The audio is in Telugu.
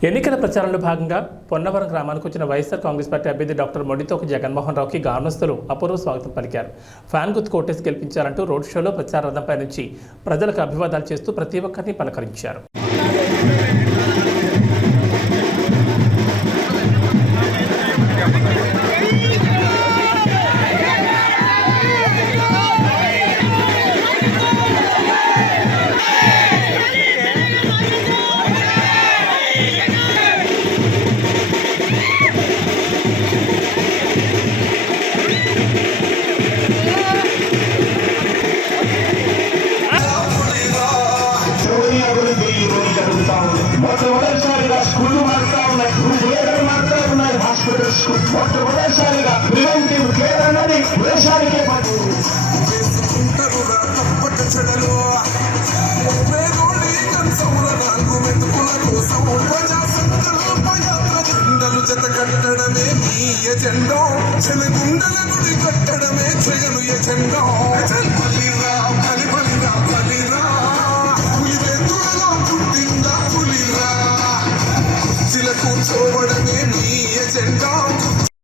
ఎన్నికల ప్రచారంలో భాగంగా పొన్నవరం గ్రామానికి వచ్చిన వైఎస్ఆర్ కాంగ్రెస్ పార్టీ అభ్యర్థి డాక్టర్ మొండితోక జగన్మోహన్ రావుకి గార్నస్తులు అపూర్వ స్వాగతం పలికారు ఫ్యాన్ గుర్తు కోటేసి గెలిపించాలంటూ రోడ్ షోలో ప్రచార రథంపై నుంచి ప్రజలకు అభివాదాలు చేస్తూ ప్రతి ఒక్కరిని పలకరించారు ఉన్నాయి హాస్పిటల్స్ మొట్టమొదటిసారిగా ప్రివెంటివ్ కేర్ అన్నది దేశానికే పట్టు జత కట్టడమే నీ ఎజెండో. చెలగుండల గుడి కట్టడమే చెగలు ఎజెండో. బలిరా బలి బలిరా బలిరా పులివెందులలో పుట్టిందా పులిరా. చిల కూర్చోవడమే నీ ఎజెండో.